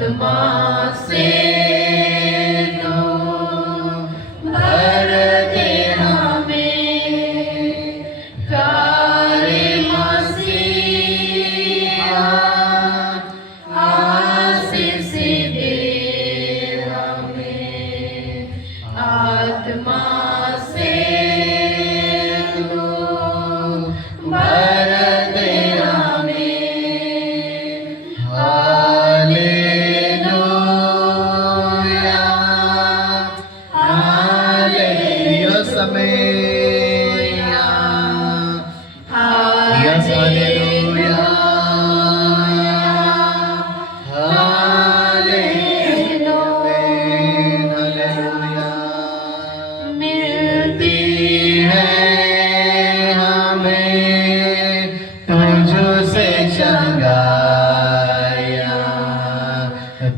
आत्मा से तो भर दे हमें प्यारे मसीहा, आशीष दे हमें आत्मा से तो भर दे हमें। हालेलुया हालेलुया समय यस हालेलुया हालेलुया मिलती है हमें तुझसे चंगाया,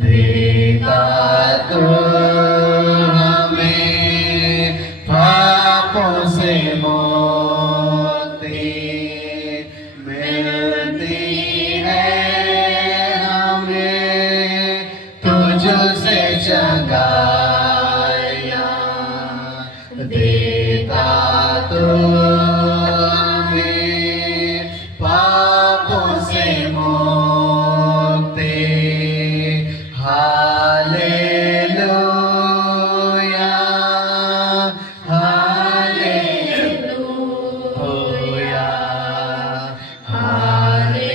देगा तो हमें पापों से मुक्ति मिलती है हमें तुझसे चंगाया, देगा तो हमें पापों से मुक्ति। Hallelujah hallelujah hallelujah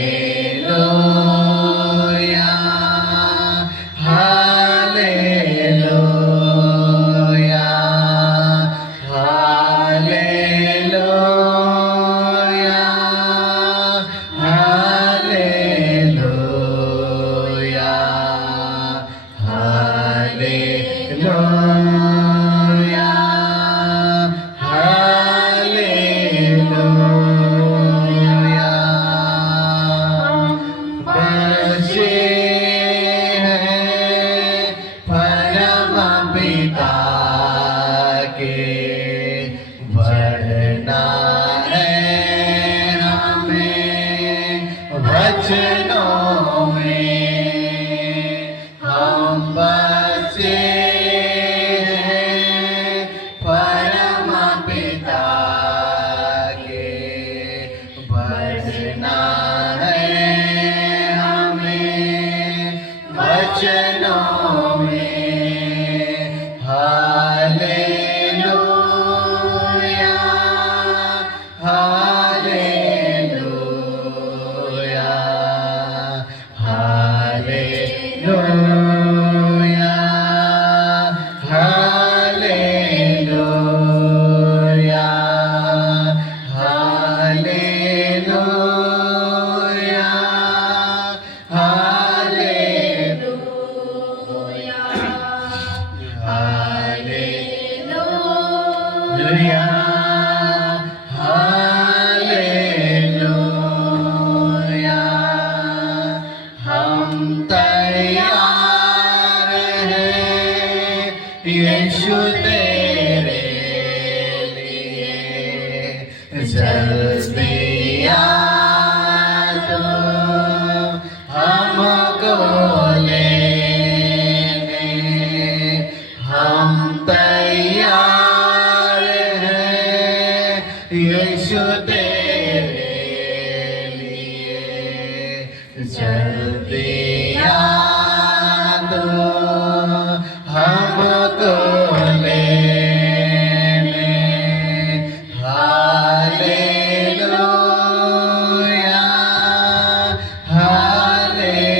hallelujah hallelujah hallelujah hallelujah hallelujah. बचे हैं परम पिता के, बढ़ना है हमें वचनों में। हम बचे हैं परम पिता के, बढ़ना है हमें वचनों में। Hallelujah hallelujah hallelujah hallelujah hallelujah hallelujah hallelujah hallelujah. हम तैयार हैं यीशु तेरे लिए, जल्दी आ तो हमको लेने। हम तैयार हैं यीशु तेरे लिए, जल्दी आ तो हमको लेने। Hallelujah hallelujah hallelujah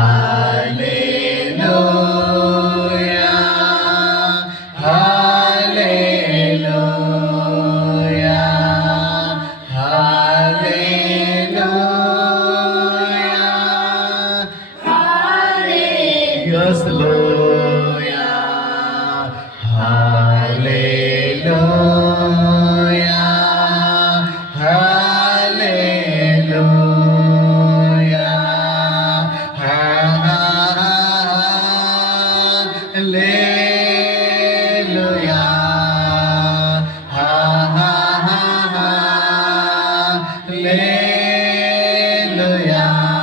hallelujah hallelujah. Yes, Hallelujah. Hallelujah. Hallelujah. Hallelujah. Hallelujah.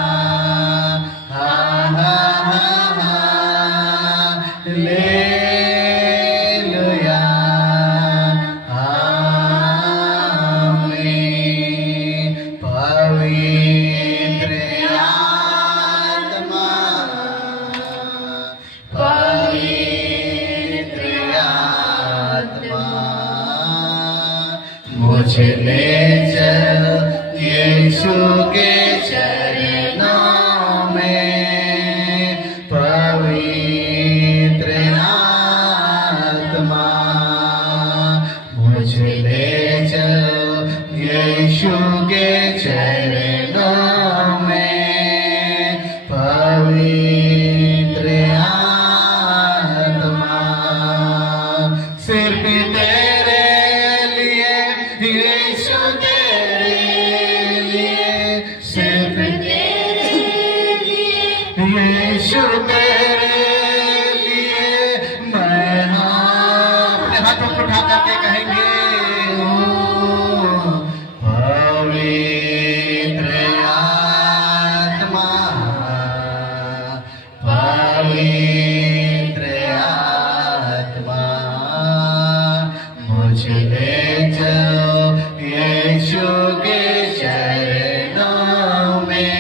मुझे ले चलो यीशु के चरणों में, पवित्र आत्मा मुझे ले चलो यीशु के चरणों में, पवित्र आत्मा सिर्फ तेरे लिए यीशु, तेरे लिए सिर्फ तेरे लिए यीशु, तेरे लिए मैं अपने हाथों को उठा करके कहेंगे ओ पवित्र आत्मा, पवित्र आत्मा मुझे ले चलो यीशु के चरणों में,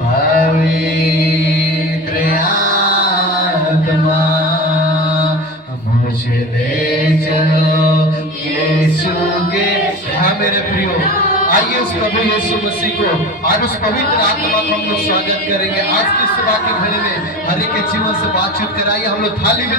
पवित्र आत्मा मुझे ले चलो यीशु के। हाँ मेरे प्रियो, आइए उस प्रभु यीशु मसीह को और उस पवित्र आत्मा को हम लोग स्वागत करेंगे। आज की सुबह की घड़ी में हर एक के जीवन से बातचीत कराइए। हम लोग थाली में